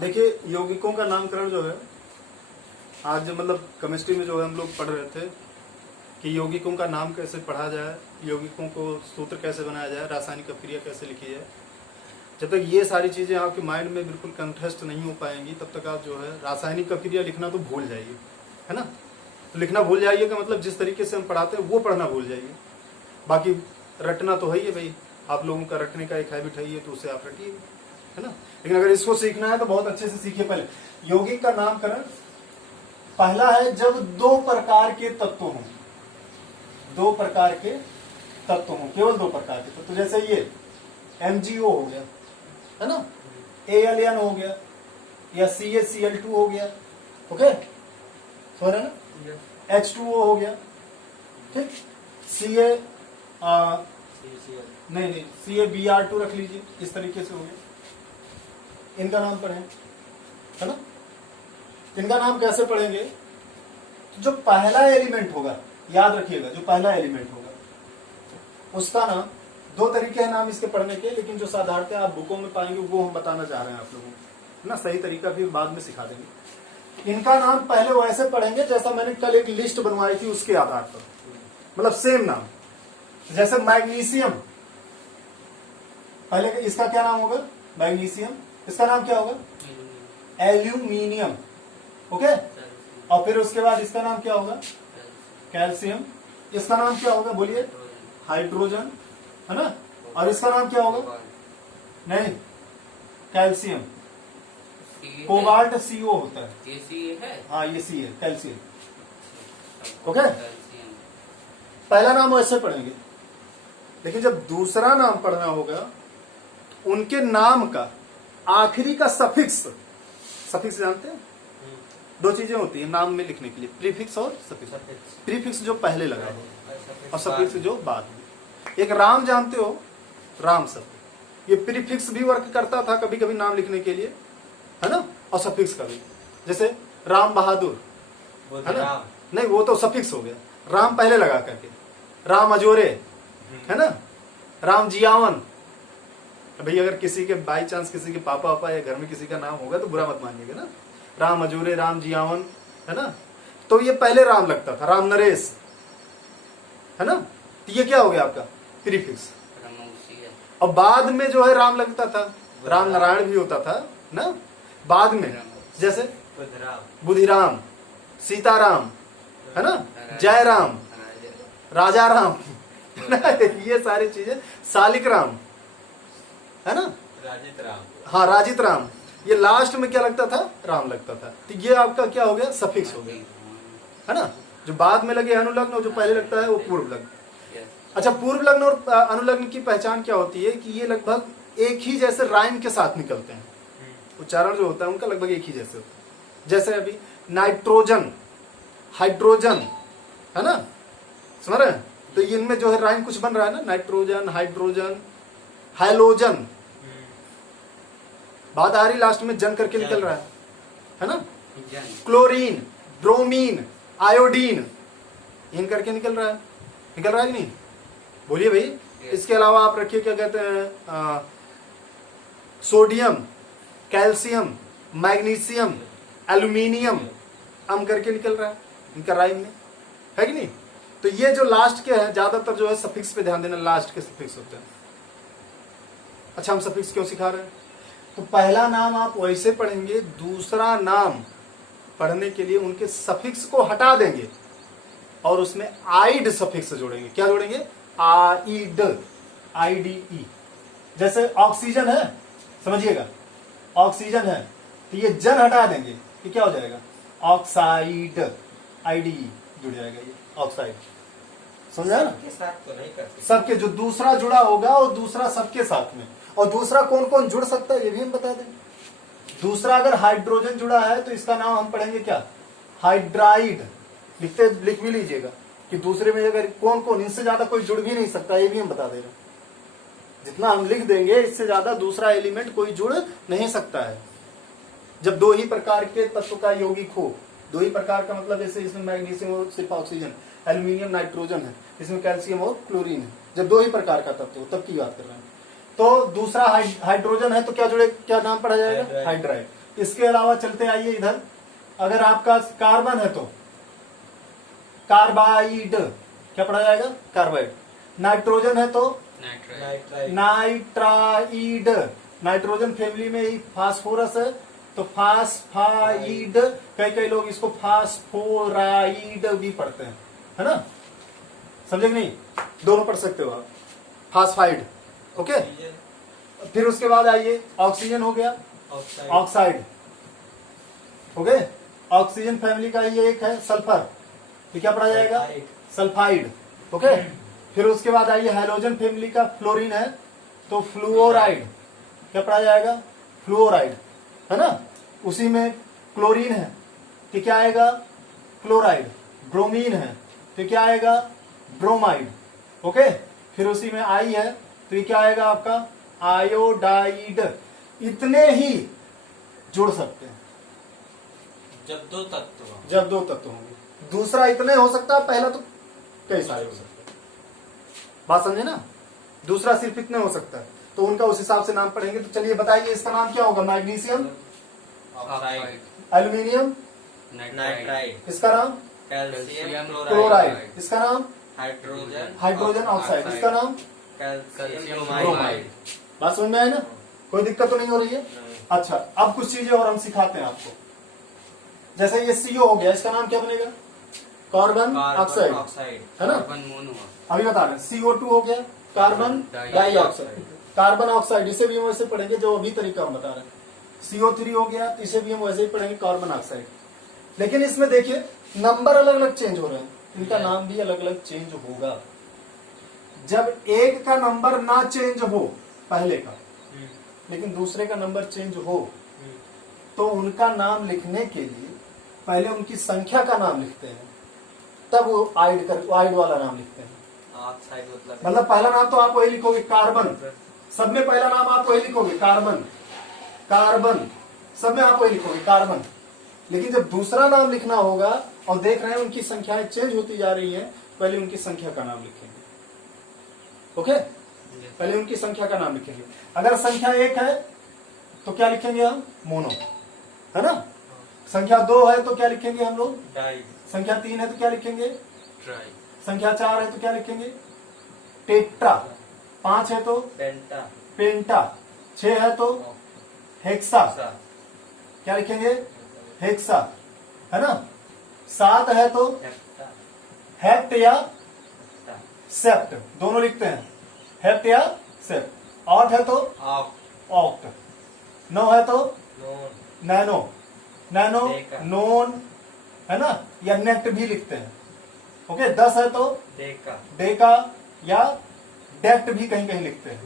देखिए, यौगिकों का नामकरण जो है, आज मतलब केमिस्ट्री में जो है हम लोग पढ़ रहे थे कि यौगिकों का नाम कैसे पढ़ा जाए, यौगिकों को सूत्र कैसे बनाया जाए, रासायनिक अभिक्रिया कैसे लिखी जाए। जब तक ये सारी चीजें आपके माइंड में बिल्कुल कंठस्थ नहीं हो पाएंगी तब तक आप जो है रासायनिक अभिक्रिया लिखना तो भूल जाइए, है ना। तो लिखना भूल जाइए का मतलब जिस तरीके से हम पढ़ाते हैं वो पढ़ना भूल जाइए। बाकी रटना तो है ही भाई, आप लोगों का रटने का एक हैबिट है ये, तो उसे आप रटिए, है ना। लेकिन अगर इसको सीखना है तो बहुत अच्छे से सीखिए। पहले यौगिक का नामकरण पहला है जब दो प्रकार के तत्व हों, दो प्रकार के तत्व हों, केवल दो प्रकार के तत्व। जैसे ये MgO हो गया, है ना, AlN हो गया, या CaCl2 हो गया, ओके, समझ रहे ना, H2O हो गया, ठीक, नहीं CaBr2 रख लीजिए, इस तरीके से हो गया। इनका नाम पढ़ें, है ना। इनका नाम कैसे पढ़ेंगे? जो पहला एलिमेंट होगा, याद रखिएगा, जो पहला एलिमेंट होगा उसका नाम, दो तरीके हैं नाम इसके पढ़ने के, लेकिन जो साधारणतः आप बुकों में पाएंगे वो हम बताना चाह रहे हैं आप लोगों को, है ना। सही तरीका फिर बाद में सिखा देंगे। इनका नाम पहले वैसे पढ़ेंगे जैसा मैंने कल एक लिस्ट बनवाई थी उसके आधार पर, मतलब सेम नाम। जैसे मैग्नीशियम, पहले इसका क्या नाम होगा? मैग्नीशियम। इसका नाम क्या होगा? Aluminium, okay. और फिर उसके बाद इसका नाम क्या होगा? कैल्शियम। इसका नाम क्या होगा? बोलिए। हाइड्रोजन, है ना। और इसका नाम क्या होगा? नहीं, कैल्शियम। कोबाल्ट CO होता है, हाँ ये C है, कैल्शियम, ओके। पहला नाम ऐसे पढ़ेंगे, लेकिन जब दूसरा नाम पढ़ना होगा उनके नाम का आखिरी का सफिक्स, सफिक्स जानते हैं? दो चीजें होती है नाम में लिखने के लिए, प्रीफिक्स और सफिक्स। प्रीफिक्स जो पहले लगा हो और सफिक्स जो बाद में। एक राम जानते हो, राम शब्द, ये प्रीफिक्स भी वर्क करता था कभी कभी नाम लिखने के लिए, है ना, और सफिक्स का भी। जैसे राम बहादुर, है ना, नहीं वो तो सफिक्स हो गया, राम पहले लगा करके, राम अजोरे, है ना, राम जियावन। भाई अगर किसी के बाई चांस किसी के पापा वापा या घर में किसी का नाम होगा तो बुरा मत मानिएगा ना, राम अजूरे, राम जियावन, है ना। तो ये पहले राम लगता था, राम नरेश, है ना। तो ये क्या हो गया आपका? प्रीफिक्स। और बाद में जो है राम लगता था, राम नारायण भी होता था ना बाद में, जैसे बुधिराम, सीताराम, है ना, जयराम, राजा राम ये सारी चीजें, सालिक राम, है ना, राजित राम, हाँ राजित राम। ये लास्ट में क्या लगता था? राम लगता था। तो ये आपका क्या हो गया? सफिक्स हो गया, है ना। जो बाद में लगे अनुलग्न और जो पहले लगता है वो पूर्व लग्न। अच्छा, पूर्व लग्न और अनुलग्न की पहचान क्या होती है कि ये लगभग एक ही जैसे राइम के साथ निकलते हैं, उच्चारण जो होता है उनका लगभग एक ही जैसे होता है। जैसे अभी नाइट्रोजन, हाइड्रोजन, है ना, समझ रहे हैं। तो इनमें जो है राइम कुछ बन रहा है ना, नाइट्रोजन, हाइड्रोजन, हाइलोजन, बात आ रही लास्ट में जन करके निकल रहा है ना। क्लोरीन, ब्रोमीन, आयोडीन, इन करके निकल रहा है कि नहीं? बोलिए भाई। इसके अलावा आप रखिए क्या कहते हैं, सोडियम, कैल्शियम, मैग्नीशियम, एल्यूमिनियम, अम करके निकल रहा है इनका राइम में, है कि नहीं। तो ये जो लास्ट के हैं ज्यादातर जो है सफिक्स पे ध्यान देना, लास्ट के सफिक्स होते हैं। अच्छा, हम सफिक्स क्यों सिखा रहे हैं? तो पहला नाम आप वैसे पढ़ेंगे, दूसरा नाम पढ़ने के लिए उनके सफिक्स को हटा देंगे और उसमें आइड सफिक्स जोड़ेंगे। क्या जोड़ेंगे? आइड, IDE। जैसे ऑक्सीजन है, समझिएगा, ऑक्सीजन है, तो ये जन हटा देंगे, ये क्या हो जाएगा? ऑक्साइड, IDE जुड़ जाएगा, ये ऑक्साइड। समझा ना? तो नहीं करते सबके जो दूसरा जुड़ा होगा और दूसरा सबके साथ में, और दूसरा कौन कौन जुड़ सकता है ये भी हम बता दें। दूसरा अगर हाइड्रोजन जुड़ा है तो इसका नाम हम पढ़ेंगे क्या? हाइड्राइड। लिख भी लीजिएगा कि दूसरे में अगर कौन कौन, इनसे ज्यादा कोई जुड़ भी नहीं सकता, ये भी हम बता दे रहे हैं। जितना हम लिख देंगे इससे ज्यादा दूसरा एलिमेंट कोई जुड़ नहीं सकता है। जब दो ही प्रकार के तत्व का यौगिक हो, दो ही प्रकार का मतलब जैसे इसमें मैग्नीशियम और सिर्फ ऑक्सीजन, एल्यूमिनियम नाइट्रोजन है, इसमें कैल्शियम और क्लोरीन है। जब दो ही प्रकार का तत्व हो तब की बात कर रहे हैं। तो दूसरा हाइड्रोजन है तो क्या जुड़े, क्या नाम पढ़ा जाएगा, हाइड्राइड। इसके अलावा चलते आइए इधर, अगर आपका कार्बन है तो कार्बाइड, क्या पढ़ा जाएगा, कार्बाइड। नाइट्रोजन है तो नाइट्राइड। नाइट्रोजन फैमिली में ही फास्फोरस है तो फास्फाइड। कई कई लोग इसको फास्फोराइड भी पढ़ते हैं, है ना, समझे कि नहीं, दोनों पढ़ सकते हो आप, फास्फाइड। ओके, फिर उसके बाद आइए, ऑक्सीजन हो गया, ऑक्साइड। ओके, ऑक्सीजन फैमिली का ये एक है सल्फर, तो क्या पढ़ा जाएगा, सल्फाइड। ओके, फिर उसके बाद आइए हाइड्रोजन फैमिली का फ्लोरीन है तो फ्लूओराइड, क्या पढ़ा जाएगा, फ्लूओराइड, है ना। उसी में क्लोरीन है तो क्या आएगा, क्लोराइड। ब्रोमीन है तो क्या आएगा, ब्रोमाइड। ओके, फिर उसी में आई है तो ये क्या आएगा आपका, आयोडाइड। इतने ही जुड़ सकते हैं जब दो तत्व होंगे। दूसरा इतने हो सकता है, पहला तो कई सारे हो सकते हैं, बात समझे ना। दूसरा सिर्फ इतने हो सकता है, तो उनका उस हिसाब से नाम पढ़ेंगे। तो चलिए बताइए, इसका नाम क्या होगा, मैग्नीशियम, एल्यूमिनियम, नाइट्राइड, इसका नाम कैल्शियम क्लोराइड, इसका नाम हाइड्रोजन ऑक्साइड, इसका नाम कैल्शियम ब्रोमाइड। बात समझ में आई ना, कोई दिक्कत तो नहीं हो रही है। अच्छा, अब कुछ चीजें और हम सिखाते हैं आपको। जैसे ये CO हो गया, इसका नाम क्या बनेगा, कार्बन ऑक्साइड, है ना। अभी बता रहे हैं, CO2 हो गया, कार्बन डाइऑक्साइड, कार्बन ऑक्साइड, इसे भी हम वैसे पढ़ेंगे जो अभी तरीका हम बता रहे हैं। CO3 हो गया, इसे भी हम वैसे ही पढ़ेंगे, कार्बन ऑक्साइड। लेकिन इसमें देखिए नंबर अलग अलग चेंज हो रहे हैं, इनका नाम भी अलग अलग चेंज होगा। जब एक का नंबर ना चेंज हो पहले का, लेकिन दूसरे का नंबर चेंज हो, तो उनका नाम लिखने के लिए पहले उनकी संख्या का नाम लिखते हैं, तब वो आइड वाला नाम लिखते हैं। मतलब पहला नाम तो आप वही लिखोगे, कार्बन, सब में पहला नाम आप वही लिखोगे, कार्बन, कार्बन, सब में आप वही लिखोगे, कार्बन। लेकिन जब दूसरा नाम लिखना होगा और देख रहे हैं उनकी संख्याएं चेंज होती जा रही हैं, पहले उनकी संख्या का नाम लिखेंगे। ओके, पहले उनकी संख्या का नाम लिखेंगे। अगर संख्या 1 है तो क्या लिखेंगे हम, मोनो, है ना। संख्या 2 है तो क्या लिखेंगे हम लोग, डाई। संख्या 3 है तो क्या लिखेंगे, ट्राई। संख्या 4 है तो क्या लिखेंगे, टेट्रा। 5 है तो पेंटा। पेंटा। 6 है तो हेक्सा, सा। क्या लिखेंगे, हेक्सा, है ना। 7 है तो हेप्टा। हेप्ट या हेप्टा। सेप्ट, दोनों लिखते हैं, हेप्ट या सेप्ट। 8 है तो ऑक्ट। ऑक्ट। 9 है तो known. Nano, nano, Deka. Known, है ना, या नेट भी लिखते हैं। ओके, 10 है तो डेका। डेका या डेक्ट भी कहीं कहीं लिखते हैं।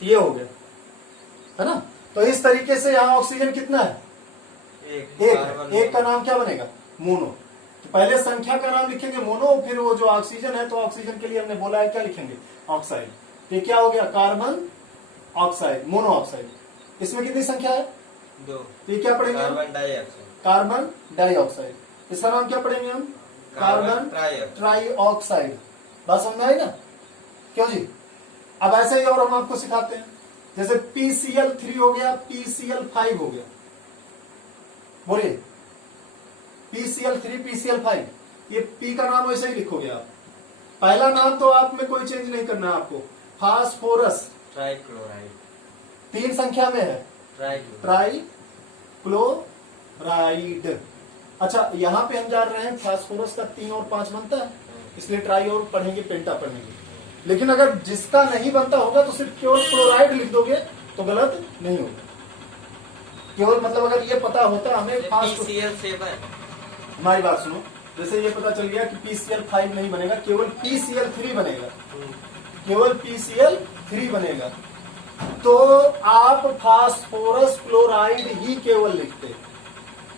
ये हो गया, है ना। तो इस तरीके से यहाँ ऑक्सीजन कितना है, एक है। एक का नाम क्या बनेगा, मोनो। तो पहले संख्या का नाम लिखेंगे मोनो, फिर वो जो ऑक्सीजन है तो ऑक्सीजन के लिए हमने बोला है क्या लिखेंगे, ऑक्साइड। तो ये क्या हो गया, कार्बन ऑक्साइड, मोनो ऑक्साइड। इसमें कितनी संख्या है, 2। तो ये क्या पढ़ेंगे, कार्बन डाइऑक्साइड। Carbon dioxide. इसका नाम क्या पढ़ेंगे हम, कार्बन ट्राइऑक्साइड। बात समझ में आई ना, क्यों जी। अब ऐसे ही और हम आपको सिखाते हैं, जैसे PCl3 हो गया, PCl5 हो गया, बोलिए PCl3 PCl5। ये P का नाम वैसे ही लिखोगे आप, पहला नाम तो आप में कोई चेंज नहीं करना है आपको, फास्फोरस, ट्राइक्लोराइड। 3 संख्या में है, ट्राइक्लोराइड। ट्राइक्लोराइड। अच्छा, यहाँ पे हम जान रहे हैं फास्फोरस का 3 और 5 बनता है, इसलिए ट्राई और पढ़ेंगे, पेंटा पढ़ेंगे। लेकिन अगर जिसका नहीं बनता होगा तो सिर्फ केवल क्लोराइड लिख दोगे तो गलत नहीं होगा। केवल मतलब अगर ये पता होता हमें PCl7। हमारी बात सुनो, जैसे ये पता चल गया कि PCl5 नहीं बनेगा, केवल PCl3 बनेगा, केवल PCl3 बनेगा, तो आप फास्फोरस क्लोराइड ही केवल लिखते।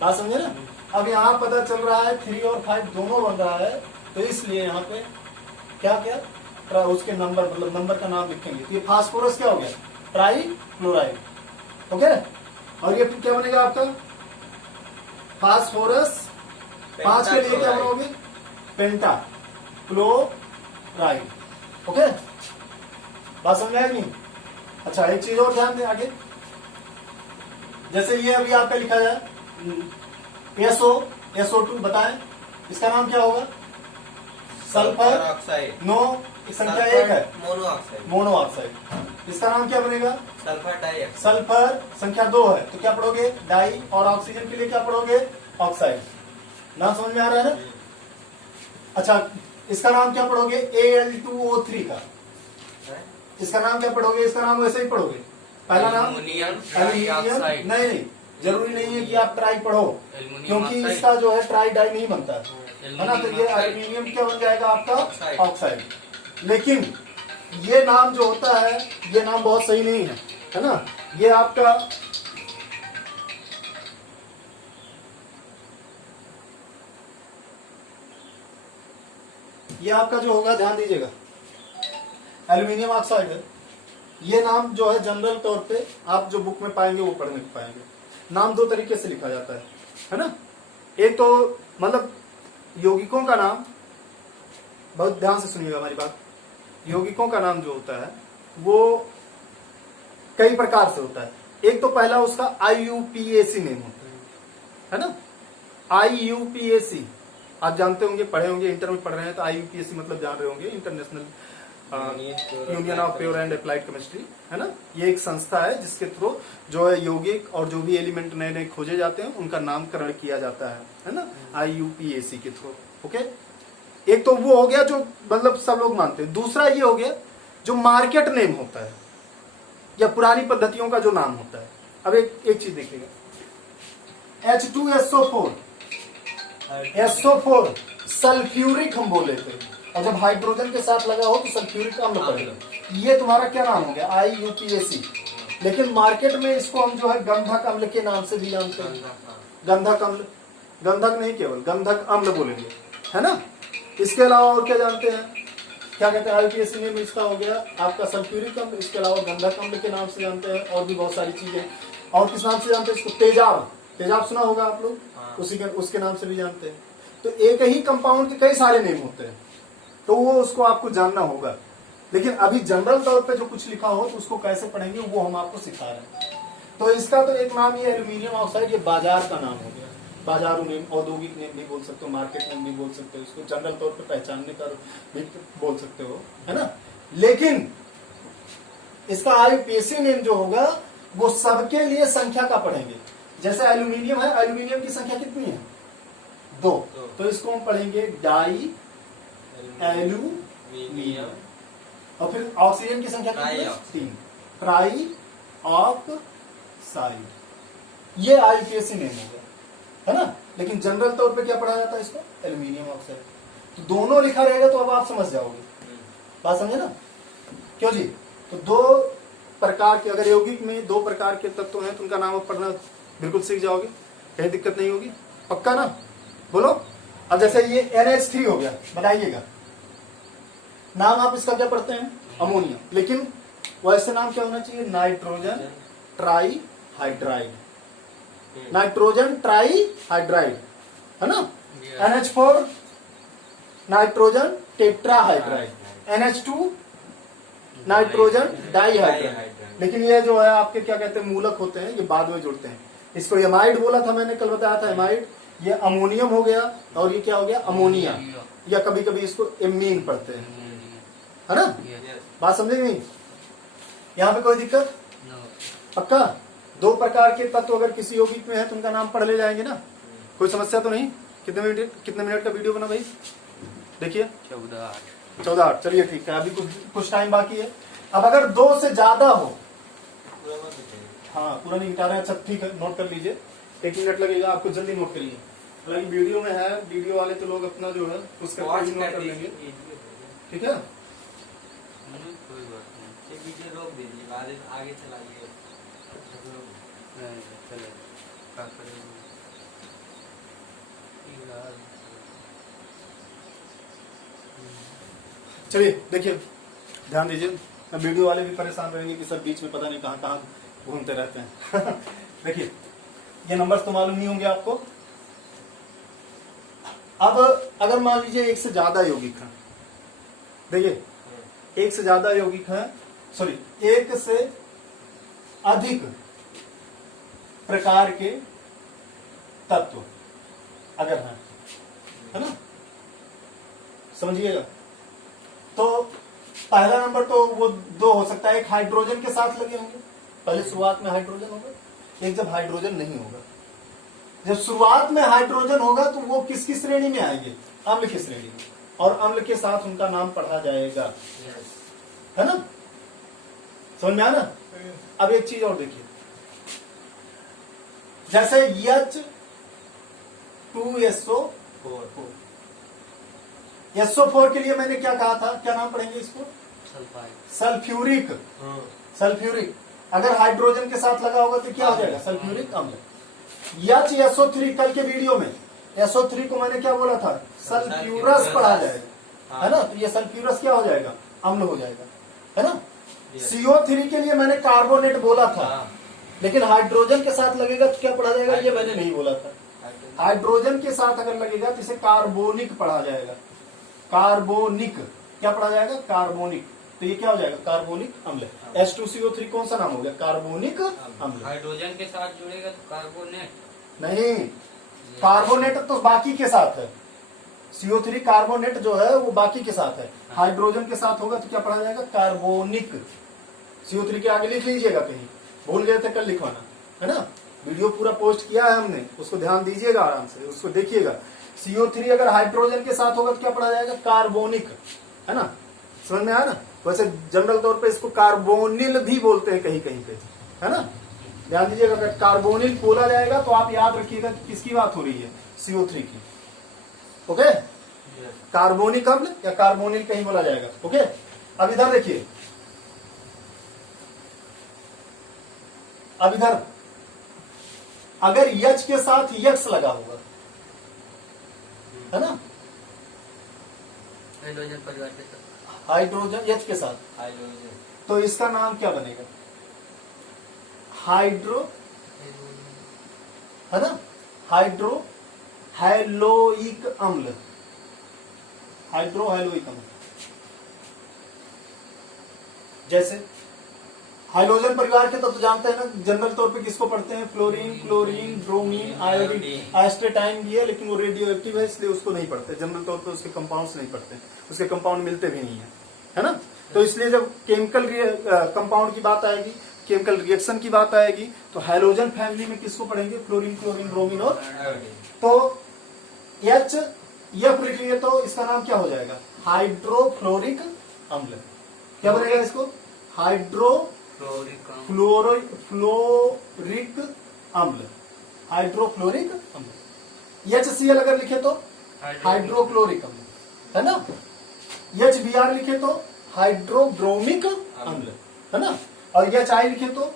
बात समझे ना। अब यहाँ पता चल रहा है 3 और 5 दोनों बन रहा है, तो इसलिए यहाँ पे क्या क्या उसके नंबर, मतलब नंबर का नाम लिखेंगे। तो ये फास्फोरस क्या हो गया, ट्राई क्लोराइड। ओके, और ये फिर क्या बनेगा आपका, फास्फोरस 5 के लिए क्या बनोगे, पेंटा क्लोराइड। ओके, बात समझ आएगी। अच्छा एक चीज और ध्यान दें आगे, जैसे ये अभी आपका लिखा जाए SO2 बताएं, इसका नाम क्या होगा? Sulphur oxide. नो, संख्या 1 है मोनोऑक्साइड। मोनोऑक्साइड। इसका नाम क्या बनेगा? Sulphur dioxide. सल्फर संख्या 2 है तो क्या पढ़ोगे? डाई, और ऑक्सीजन के लिए क्या पढ़ोगे? ऑक्साइड। नाम समझ में आ रहा है ना? अच्छा इसका नाम क्या पढ़ोगे? Al2O3 का। इसका नाम क्या पढ़ोगे? इसका नाम वैसे ही पढ़ोगे, पहला नाम एल्यूमिनियम। नहीं, जरूरी नहीं है कि आप ट्राई पढ़ो, क्योंकि इसका जो है ट्राई डाई नहीं बनता है ना, तो ये एल्यूमिनियम क्या बन जाएगा आपका? ऑक्साइड। लेकिन ये नाम जो होता है, ये नाम बहुत सही नहीं है ना? ये आपका जो होगा, ध्यान दीजिएगा, एल्यूमिनियम ऑक्साइड है। ये नाम जो है जनरल तौर पे आप जो बुक में पाएंगे वो पढ़ने को पाएंगे। नाम दो तरीके से लिखा जाता है ना? एक तो मतलब यौगिकों का नाम, बहुत ध्यान से सुनिएगा हमारी बात, यौगिकों का नाम जो होता है वो कई प्रकार से होता है। एक तो पहला उसका IUPAC नेम होता है ना? IUPAC आप जानते होंगे, पढ़े होंगे, इंटर में पढ़ रहे हैं तो IUPAC मतलब जान रहे होंगे, international union of pure and applied chemistry, है ना? ये एक संस्था है जिसके थ्रू जो है यौगिक और जो भी एलिमेंट नए नए खोजे जाते हैं उनका नामकरण किया जाता है ना? IUPAC के थ्रू। ओके, एक तो वो हो गया जो मतलब सब लोग मानते हैं। दूसरा ये हो गया जो मार्केट नेम होता है या पुरानी पद्धतियों का जो नाम होता है। अब एक चीज देखिएगा, H2SO4 SO4 सल्फ्यूरिक हम बोले थे, और जब हाइड्रोजन के साथ लगा हो तो सल्फ्यूरिक अम्ल पड़ेगा। ये तुम्हारा क्या नाम हो गया? IUPAC। लेकिन मार्केट में इसको हम जो है गंधक अम्ल के नाम से भी जानते हैं। गंधक अम्ल, गंधक नहीं केवल गंधक अम्ल बोलेंगे, है ना? इसके अलावा और क्या जानते हैं? क्या कहते हैं? IUPAC में इसका हो गया आपका सल्फ्यूरिक अम्ल, इसके अलावा गंधक अम्ल के नाम से जानते हैं, और भी बहुत सारी चीजें। और किस नाम से जानते हैं इसको? तेजाब। तेजाब सुना होगा आप लोग, उसके नाम से भी जानते हैं। तो एक ही कंपाउंड के कई सारे नेम होते हैं, तो वो उसको आपको जानना होगा। लेकिन अभी जनरल तौर पे जो कुछ लिखा हो तो उसको कैसे पढ़ेंगे वो हम आपको सिखा रहे हैं। तो इसका तो एक नाम ये एल्यूमिनियम ऑक्साइड, ये बाजार का नाम हो गया, बाजारू नेम, औद्योगिक नेम भी बोल सकते हो, मार्केट नेम भी बोल सकते हो, इसको जनरल तौर पे पहचानने का भी बोल सकते हो, है ना? लेकिन इसका IUPAC नेम जो होगा वो सबके लिए संख्या का पढ़ेंगे। जैसे एल्यूमिनियम है, एल्यूमिनियम की संख्या कितनी है? 2, तो इसको हम पढ़ेंगे डाई एल्यूमिनियम। और फिर ऑक्सीजन की संख्या कितनी है? 3, ट्राई ऑक्साइड। ये IUPAC नेम हो गया, है ना? लेकिन जनरल तौर पे क्या पढ़ा जाता है इसको? Aluminium oxide. तो दोनों लिखा रहेगा तो अब आप समझ जाओगे, बात समझे ना? क्यों जी? तो दो प्रकार के, अगर यौगिक में 2 प्रकार के तत्व हैं तो उनका नाम आप पढ़ना बिल्कुल सीख जाओगे, कहीं दिक्कत नहीं होगी, पक्का ना? बोलो। अब जैसे ये NH3 हो गया, बताइएगा नाम आप इसका क्या पढ़ते हैं? अमोनिया। लेकिन वैसे नाम क्या होना चाहिए? Nitrogen try hydride. Nitrogen try hydride, है ना? NH4 nitrogen टेट्राहाइड्राइड, NH2 nitrogen डाइहाइड्राइड। लेकिन ये जो है आपके क्या कहते हैं, मूलक होते हैं, ये बाद में जुड़ते हैं। इसको एमाइड बोला था मैंने, कल बताया था एमाइड। ये अमोनियम हो गया, और ये क्या हो गया? अमोनिया, या कभी कभी इसको एमीन पढ़ते हैं, है ना? बात समझे नहीं? यहाँ पे कोई दिक्कत? पक्का? 2 प्रकार के तत्व अगर किसी यौगिक में है तो उनका नाम पढ़ ले जाएंगे ना, कोई समस्या तो नहीं? कितने मिनट का वीडियो बना भाई? देखिए 14-8। चलिए ठीक है, अभी कुछ टाइम बाकी है। अब अगर 2 से ज्यादा हो, हाँ पूरा नहीं मिटा रहे हैं, अच्छा ठीक है, नोट कर लीजिए, 1 मिनट लगेगा आपको, जल्दी नोट करिए। हालांकि वीडियो में है, वीडियो वाले तो लोग अपना जो है उस करके भी नोट कर लेंगे, ठीक है? कोई बात नहीं, वीडियो रोक दीजिए, बाद आगे चलाइए। चलिए देखिए, ध्यान दीजिए, वीडियो वाले भी परेशान रहेंगे कि सब बीच में पता नहीं कहाँ कहाँ घूमते रहते हैं। देखिए ये नंबर्स तो मालूम नहीं होंगे आपको। अब अगर मान लीजिए 1 से ज्यादा यौगिक हैं, देखिए 1 से ज्यादा यौगिक हैं, सॉरी 1 से अधिक प्रकार के तत्व अगर है ना, समझिएगा। तो पहला नंबर तो वो दो हो सकता है, एक हाइड्रोजन के साथ लगे होंगे, पहले शुरुआत में हाइड्रोजन होगा, एक जब हाइड्रोजन नहीं होगा। जब शुरुआत में हाइड्रोजन होगा तो वो किसकी श्रेणी में आएंगे? अम्ल की श्रेणी में, और अम्ल के साथ उनका नाम पढ़ा जाएगा, है ना, समझ में आया ना। अब एक चीज और देखिए, जैसे H2SO4, SO4 के लिए मैंने क्या कहा था, क्या नाम पढ़ेंगे इसको? सल्फ्यूरिक। सल्फ्यूरिक अगर हाइड्रोजन के साथ लगा होगा तो क्या हो जाएगा? सल्फ्यूरिक अम्ल। HSO3 कल के वीडियो में SO3 को मैंने क्या बोला था? सल्फ्यूरस पढ़ा जाएगा, है ना। तो ये सल्फ्यूरस क्या हो जाएगा? अम्ल हो जाएगा, है ना। CO3 के लिए मैंने कार्बोनेट बोला था, लेकिन हाइड्रोजन के साथ लगेगा तो क्या पढ़ा जाएगा? ये मैंने नहीं बोला था। हाइड्रोजन के साथ अगर लगेगा तो इसे कार्बोनिक पढ़ा जाएगा। कार्बोनिक क्या पढ़ा जाएगा? कार्बोनिक। तो ये क्या हो जाएगा? कार्बोनिक अम्ल। H2CO3 कौन सा नाम हो गया? कार्बोनिक अम्ल। हाइड्रोजन के साथ जुड़ेगा तो कार्बोनेट नहीं, कार्बोनेट तो बाकी के साथ है। CO3 कार्बोनेट जो है वो बाकी के साथ है, हाइड्रोजन के साथ होगा तो क्या पढ़ा जाएगा? कार्बोनिक। CO3 के आगे लिख लीजिएगा, कहीं भूल गए थे कल लिखवाना, है ना। वीडियो पूरा पोस्ट किया है हमने, उसको ध्यान दीजिएगा, आराम से उसको देखिएगा। CO3 अगर हाइड्रोजन के साथ होगा तो क्या पढ़ा जाएगा? कार्बोनिक, है ना, समझ में आया ना। वैसे जनरल तौर पे इसको कार्बोनिल भी बोलते हैं कहीं कहीं पे, है ना। ध्यान दीजिएगा, अगर कार्बोनिल बोला जाएगा तो आप याद रखिएगा कि किसकी बात हो रही है? CO3 की। ओके, कार्बोनिक अम्ल या कार्बोनिल कहीं बोला जाएगा। ओके, अब इधर देखिए, अब इधर अगर H के साथ X लगा होगा, है ना, हाइड्रोजन परिवार के साथ, हाइड्रोजन H के साथ, हाइड्रोजन तो इसका नाम क्या बनेगा? हाइड्रो, है ना, हाइड्रो हैलोइक अम्ल। हाइड्रो हैलोइक अम्ल। जैसे हाइड्रोजन परिवार के तो जानते हैं ना, जनरल तौर पे किसको पढ़ते हैं? Fluorine, chlorine, bromine, iodine, astatine भी है, लेकिन वो रेडियो एक्टिव है इसलिए उसको नहीं पढ़ते। जनरल तौर पे उसके कंपाउंड्स नहीं पढ़ते, उसके कंपाउंड मिलते भी नहीं है ना। तो इसलिए जब केमिकल कंपाउंड की बात आएगी, केमिकल रिएक्शन की बात आएगी, तो हाइड्रोजन फैमिली में किसको पढ़ेंगे? फ्लोरीन, क्लोरीन, ब्रोमीन और तो F लिख लिए तो इसका नाम क्या हो जाएगा? हाइड्रोफ्लोरिक अम्ल। क्या बनेगा इसको? हाइड्रोफ्लोरिक अम्ल। हाइड्रोफ्लोरिक अम्ल। HCl अगर लिखे तो हाइड्रोक्लोरिक अम्ल, है ना। HBr लिखे तो हाइड्रोब्रोमिक अम्ल, है ना। और HI लिखे तो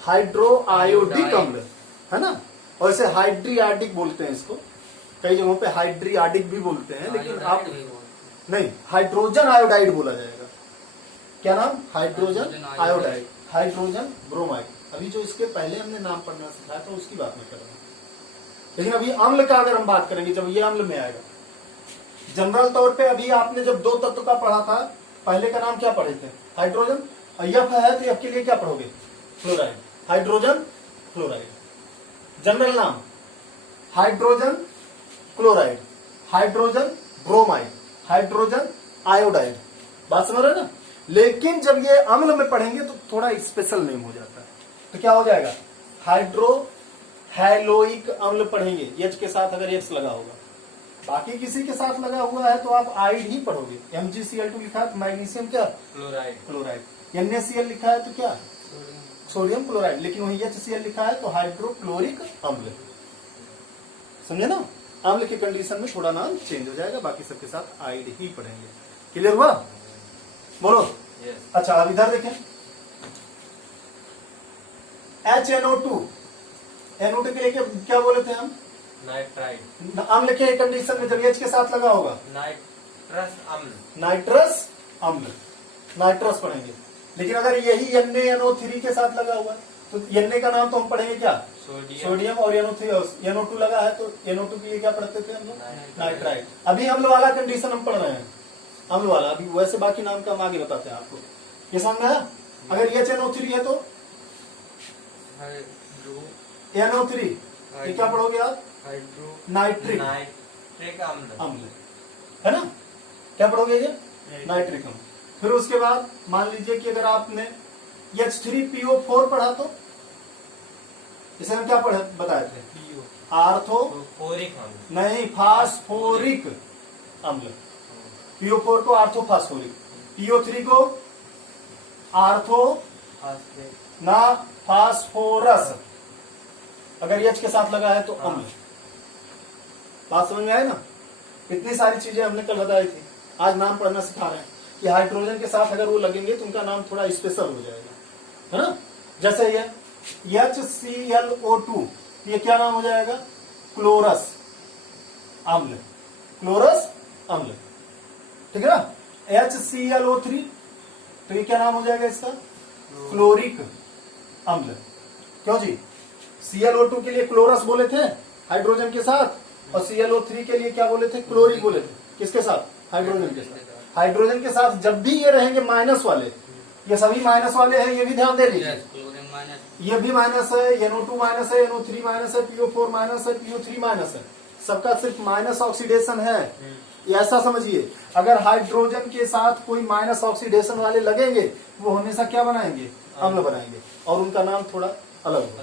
हाइड्रोआयोडिक अम्ल, है ना। और इसे हाइड्रियाडिक बोलते हैं इसको, कई जगहों पे हाइड्रियाडिक भी बोलते हैं, लेकिन आप नहीं, हाइड्रोजन आयोडाइड बोला जाएगा। क्या नाम? Hydrogen iodide, hydrogen bromide. अभी जो इसके पहले हमने नाम पढ़ना सिखाया था उसकी बात मैं कर रहा हूं, लेकिन अभी अम्ल का अगर हम बात करेंगे, जब ये अम्ल में आएगा, जनरल तौर पे अभी आपने जब दो तत्व का पढ़ा था, पहले का नाम क्या पढ़े थे? हाइड्रोजन। F है तो F के लिए क्या पढ़ोगे? Fluoride, hydrogen fluoride. जनरल नाम hydrogen chloride, hydrogen bromide, hydrogen iodide. बात समझ रहे ना। लेकिन जब ये अम्ल में पढ़ेंगे तो थोड़ा स्पेशल नेम हो जाता है, तो क्या हो जाएगा? हाइड्रो हैलोइक अम्ल पढ़ेंगे, H के साथ अगर X लगा होगा। बाकी किसी के साथ लगा हुआ है तो आप आइड ही पढ़ोगे। MgCl2 लिखा है तो मैग्नीशियम क्या? क्लोराइड। NaCl लिखा है तो क्या? Sodium chloride. लेकिन वही HCl लिखा है तो हाइड्रोक्लोरिक अम्ल। समझे ना। अम्ल के कंडीशन में थोड़ा नाम चेंज हो जाएगा, बाकी सबके साथ आइड ही पढ़ेंगे। क्लियर हुआ? बोलो। अच्छा, अब इधर देखें, HNO2, NO2 के लिए क्या बोले थे हम? नाइट्राइड। अम्ल के कंडीशन में जब H के साथ लगा होगा, नाइट्रस अम्ल। नाइट्रस अम्ल, नाइट्रस पढ़ेंगे। लेकिन अगर यही NaNO3 के साथ लगा हुआ है तो Na का नाम तो हम पढ़ेंगे क्या? सोडियम। और NO2 लगा है तो NO2 के लिए क्या पढ़ते थे हम लोग? नाइट्राइड। अभी अम्ल वाला कंडीशन हम पढ़ रहे हैं, अम्ल वाला। अभी वैसे बाकी नाम का हम आगे बताते हैं आपको। ये समझ में आया? अगर HNO3 है तो हाइड्रो NO3, ये क्या पढ़ोगे आप? हाइड्रो नाइट्रिक नाइट्रिक अम्ल अम्ल, है ना? क्या पढ़ोगे ये? नाइट्रिक अम्ल। फिर उसके बाद मान लीजिए कि अगर आपने H3PO4 पढ़ा तो इसे हम क्या पढ़े बताए थे? फोरिक अम्ल नहीं, फास्फोरिक अम्ल। PO4 को आर्थोफास्फोरिक, PO3 को आर्थो ना फास्फोरस, अगर H के साथ लगा है तो अम्ल। बात समझ में आए ना? इतनी सारी चीजें हमने कल बताई थी, आज नाम पढ़ना सिखा रहे हैं कि हाइड्रोजन के साथ अगर वो लगेंगे तो उनका नाम थोड़ा स्पेशल हो जाएगा, है ना? जैसे ये HClO2, ये क्या नाम हो जाएगा? क्लोरस अम्ल, क्लोरस अम्ल, ठीक है ना? HClO3, तो ये क्या नाम हो जाएगा इसका? क्लोरिक अम्ल। क्यों जी? Cl2 के लिए क्लोरस बोले थे हाइड्रोजन के साथ, और Cl3 के लिए क्या बोले थे? क्लोरिक बोले थे। किसके साथ? हाइड्रोजन के साथ। हाइड्रोजन के साथ जब भी ये रहेंगे माइनस वाले, ये सभी माइनस वाले हैं, ये भी ध्यान दे लीजिए, ये भी माइनस है, NO2 माइनस है, NO3 माइनस है, PO4 माइनस है, PO3 माइनस है, सबका सिर्फ माइनस ऑक्सीडेशन है। ये ऐसा समझिए, अगर हाइड्रोजन के साथ कोई माइनस ऑक्सीडेशन वाले लगेंगे वो हमेशा क्या बनाएंगे? अम्ल बनाएंगे, और उनका नाम थोड़ा अलग होगा।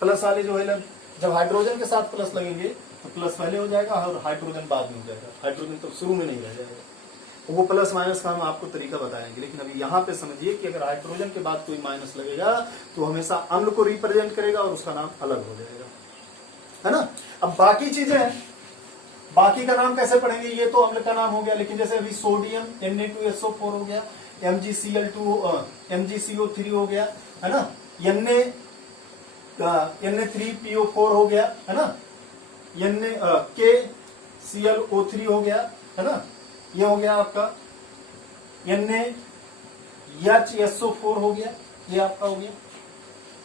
प्लस वाले जो है, जब हाइड्रोजन के साथ प्लस लगेंगे तो प्लस पहले हो जाएगा और हाइड्रोजन बाद में हो जाएगा, हाइड्रोजन तो शुरू में नहीं रह जाएगा। वो प्लस माइनस का हम आपको तरीका बताएंगे, लेकिन अभी यहाँ पे समझिए कि अगर हाइड्रोजन के बाद कोई माइनस लगेगा तो हमेशा अम्ल को रिप्रेजेंट करेगा और उसका नाम अलग हो जाएगा, है ना? अब बाकी चीजें, बाकी का नाम कैसे पढ़ेंगे? ये तो अम्ल का नाम हो गया, लेकिन जैसे अभी सोडियम Na2SO4 हो गया, MgCl2 MgCO3 हो गया, है ना? Na3PO4 हो गया, है ना? KClO3 हो गया, है ना? ये हो गया आपका NaHSO4 हो गया, ये आपका हो गया।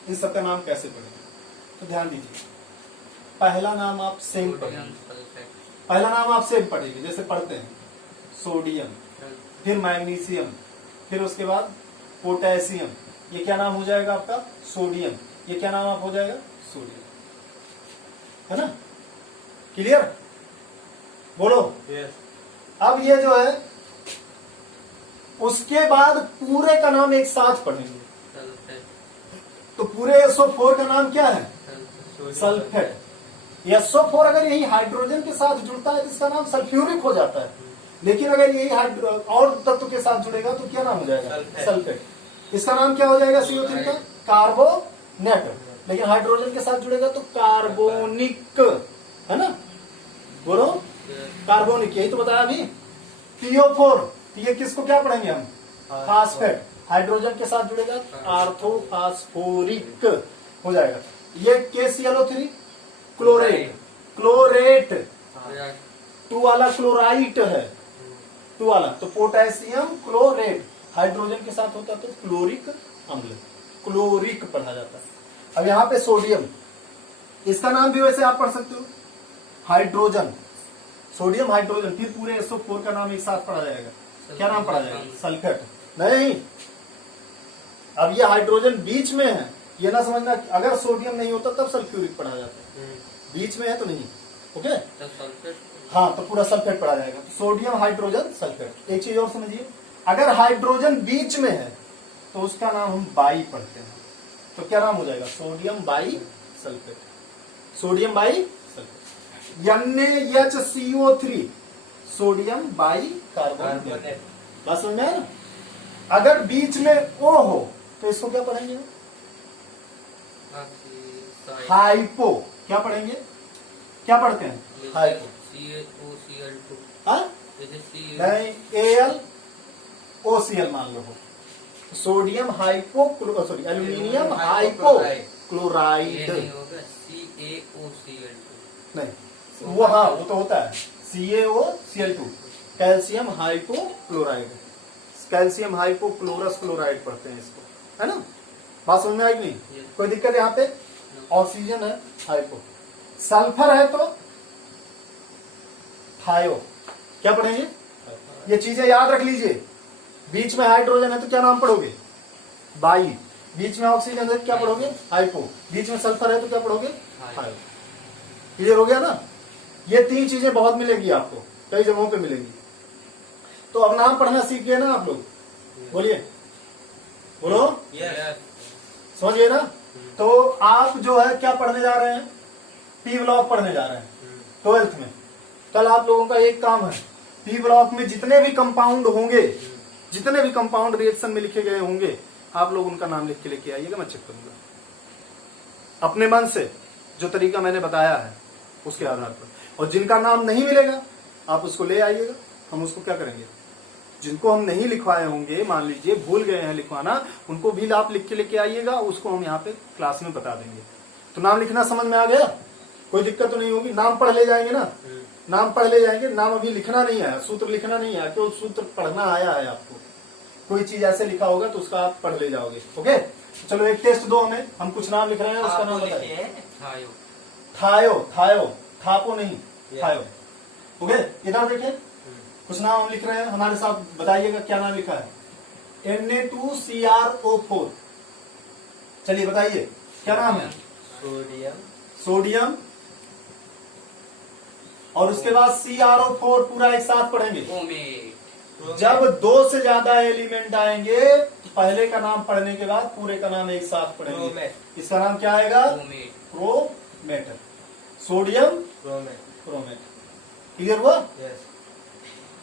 इन सबका नाम कैसे पढ़ेंगे? तो ध्यान दीजिए, पहला नाम आप सेम पढ़ेंगे, पहला नाम आप सेम पढ़ेंगे जैसे पढ़ते हैं, सोडियम, फिर मैग्नीशियम, फिर उसके बाद पोटेशियम, ये क्या नाम हो जाएगा आपका? सोडियम। ये क्या नाम आप हो जाएगा? सोडियम, है ना? क्लियर? बोलो। अब ये जो है, उसके बाद पूरे का नाम एक साथ पढ़ेंगे, तो पूरे SO4 का नाम क्या है? सल्फेट। SO4 अगर यही हाइड्रोजन के साथ जुड़ता है तो इसका नाम सल्फ्यूरिक हो जाता है, लेकिन अगर यही और तत्व के साथ जुड़ेगा तो क्या नाम हो जाएगा? सल्फेट। इसका नाम क्या हो जाएगा? CO3 का कार्बोनेट, लेकिन हाइड्रोजन के साथ जुड़ेगा तो कार्बोनिक, है ना? बोलो, कार्बोनिक, यही तो बताया अभी। PO4, ये किसको क्या पढ़ेंगे हम? फास्फेट। हाइड्रोजन के साथ जुड़ेगा आर्थोफास्फोरिक हो जाएगा। ये KClO3 क्लोरेट, क्लोरेट 2 वाला क्लोराइट है, 2 वाला, तो पोटेशियम क्लोरेट हाइड्रोजन के साथ होता तो क्लोरिक अम्ल, क्लोरिक पढ़ा जाता है। अब यहाँ पे सोडियम, इसका नाम भी वैसे आप पढ़ सकते हो, हाइड्रोजन, सोडियम हाइड्रोजन, फिर पूरे SO4 का नाम एक साथ पढ़ा जाएगा, क्या नाम पढ़ा जाएगा? सल्फेट। नहीं, अब ये हाइड्रोजन बीच में है, ये ना समझना अगर सोडियम नहीं होता तब सल्फ्यूरिक पढ़ा जाता है, बीच में है तो नहीं, ओके? हाँ, तो पूरा सल्फेट पढ़ा जाएगा, तो सोडियम हाइड्रोजन सल्फेट। एक चीज और समझिए, अगर हाइड्रोजन बीच में है तो उसका नाम हम बाई पढ़ते हैं, तो क्या नाम हो जाएगा? Sodium by sulphate, sodium by sulphate. NaHCO3 sodium by carbonate. बात समझ में आया ना? अगर बीच में O हो तो इसको क्या पढ़ेंगे? हाइपो। क्या पढ़ेंगे? क्या पढ़ते हैं? हाइपो। नहीं, AlOCl मान लो हो, sodium hypo, sorry aluminium hypo chloride. नहीं, वो हाँ, वो तो होता है CaOCl2, calcium hypo chloride, calcium hypo chlorous chloride पढ़ते हैं इसको, है ना? बात समझ में आई नहीं? कोई दिक्कत यहाँ पे? ऑक्सीजन है हाइपो, सल्फर है तो थायो, क्या पढ़ेंगे? ये चीजें याद रख लीजिए, बीच में हाइड्रोजन है तो क्या नाम पढ़ोगे? बाई, बीच में ऑक्सीजन है तो क्या पढ़ोगे? हाइपो। बीच में सल्फर है तो क्या पढ़ोगे? हाई। हाई। क्लियर हो गया ना? ये 3 चीजें बहुत मिलेगी आपको, कई जगहों पे मिलेगी। तो अब नाम पढ़ना सीख गए ना आप लोग? बोलिए, बोलो, यस। समझ गए ना? तो आप जो है क्या पढ़ने जा रहे हैं? पी ब्लॉक पढ़ने जा रहे हैं 12th में। कल आप लोगों का एक काम है, पी ब्लॉक में जितने भी कंपाउंड होंगे, जितने भी कंपाउंड रिएक्शन में लिखे गए होंगे, आप लोग उनका नाम लिख के लेके आइएगा, मैं चेक करूंगा अपने मन से, जो तरीका मैंने बताया है उसके आधार पर। और जिनका नाम नहीं मिलेगा आप उसको ले आइएगा, हम उसको क्या करेंगे, जिनको हम नहीं लिखवाए होंगे, मान लीजिए भूल गए हैं लिखवाना, उनको भी आप लिख के लेके आइएगा, उसको हम यहाँ पे क्लास में बता देंगे। तो नाम लिखना समझ में आ गया? कोई दिक्कत तो नहीं होगी? नाम पढ़ ले जाएंगे ना? नाम पढ़ ले जाएंगे, नाम अभी लिखना नहीं है, सूत्र लिखना नहीं है, केवल सूत्र पढ़ना आया है आपको। कोई चीज ऐसे लिखा होगा तो उसका आप पढ़ ले जाओगे। ओके, चलो एक टेस्ट दो हमें, हम कुछ नाम लिख रहे हैं, उसका नाम बताइए। थायो, थायो, थापो नहीं, थायो। ओके, इधर देखिए, कुछ नाम हम लिख रहे हैं, हमारे साथ बताइएगा क्या नाम लिखा है। Na2CrO4। चलिए बताइए क्या नाम है? सोडियम। सोडियम। और उसके बाद CrO4 पूरा एक साथ पढ़ेंगे। जब 2 से ज्यादा एलिमेंट आएंगे तो पहले का नाम पढ़ने के बाद पूरे का नाम एक साथ पढ़ेंगे। इसका नाम क्या आएगा? प्रोमेट। Sodium Pro-Matte. क्लियर हुआ? यस।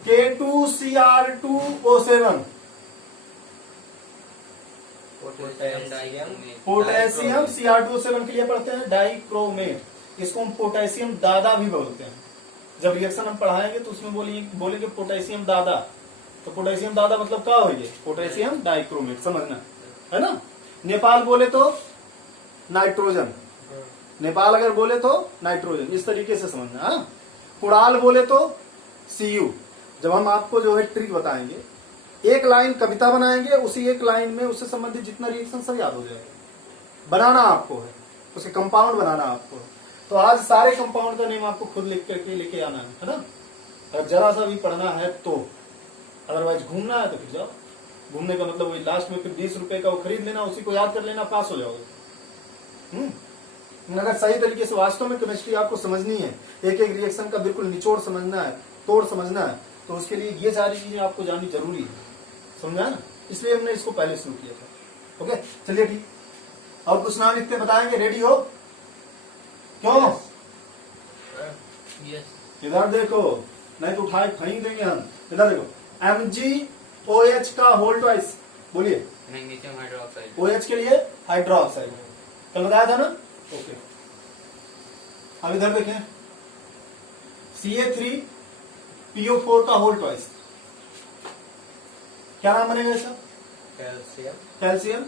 K2Cr2O7। पोटेशियम Cr2O7 के लिए पढ़ते हैं डाइक्रोमेट। इसको हम पोटेशियम दादा भी बोलते हैं। जब रिएक्शन हम पढ़ाएंगे तो उसमें बोलेंगे पोटेशियम दादा, तो पोटेशियम दादा मतलब क्या हो? ये पोटेशियम डाइक्रोमेट, समझना है ना? नेपाल बोले तो नाइट्रोजन, नेपाल अगर बोले तो नाइट्रोजन, इस तरीके से समझना है। कुड़ाल बोले तो Cu। जब हम आपको जो है ट्रिक बताएंगे, एक लाइन कविता बनाएंगे, उसी एक लाइन में उससे संबंधित जितना रिएक्शन सब याद हो जाएगा। बनाना आपको है, उसके कंपाउंड बनाना आपको है। तो आज सारे कंपाउंड का नेम आपको खुद लिख करके लेके आना है ना? अगर जरा सा भी पढ़ना है तो, अदरवाइज घूमना है तो फिर जाओ। घूमने का मतलब वही लास्ट में फिर 20 रुपए का वो खरीद लेना, उसी को याद कर लेना, पास हो जाओगे। अगर सही तरीके से वास्तव में केमिस्ट्री आपको समझनी है, एक एक रिएक्शन का बिल्कुल निचोड़ समझना है, तोड़ समझना है, तो उसके लिए ये सारी चीजें आपको जाननी जरूरी है। समझा ना? इसलिए हमने इसको पहले शुरू किया था। ओके, चलिए ठीक। और कुछ नाम लिखते बताएंगे, रेडी हो? क्यों? इधर देखो, नहीं तो उठाए फेंक देंगे हम। इधर देखो, MgOH का होल ट्वाइस, बोलिए। Magnesium hydroxide. OH के लिए हाइड्रोक्साइड, कल बताया था ना? ओके, अब इधर देखें, Ca3PO4 का होल ट्वाइस, क्या नाम बनेगा इसका? Calcium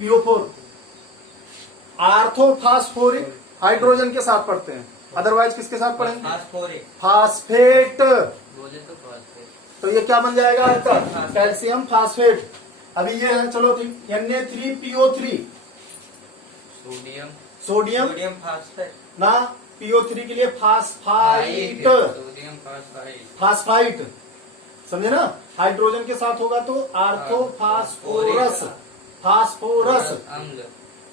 PO4। आर्थोफास्फोरिक हाइड्रोजन के साथ पढ़ते हैं, अदरवाइज किसके साथ पढ़ेंगे? फास्फेट। बोले तो फास्फेट। तो ये क्या बन जाएगा आपका? Calcium phosphate. अभी ये है, चलो ठीक, Na3PO3। सोडियम। सोडियम फास्फेट ना, PO3 के लिए फास्फाइट। सोडियम फास्फाइट। फास्फाइट, समझे ना? हाइड्रोजन के साथ होगा तो आर्थोफास्फोरस, फास्फोरस, अम्ल,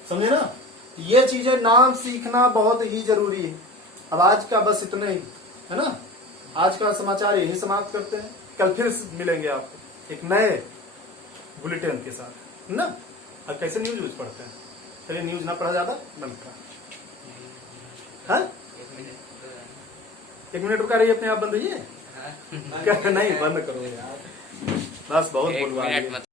समझे ना? ये चीजें नाम सीखना बहुत ही जरूरी है। अब आज का बस इतना ही है ना? आज का समाचार यही समाप्त करते हैं, कल फिर मिलेंगे आपको एक नए बुलेटिन के साथ, है ना? अब कैसे न्यूज पढ़ते हैं? चलिए, न्यूज ना पढ़ा ज्यादा, बंद करा। हाँ, 1 मिनट रुका रही, अपने आप बंद हुई है? नहीं, बंद करो यार, बस बहुत बोलवा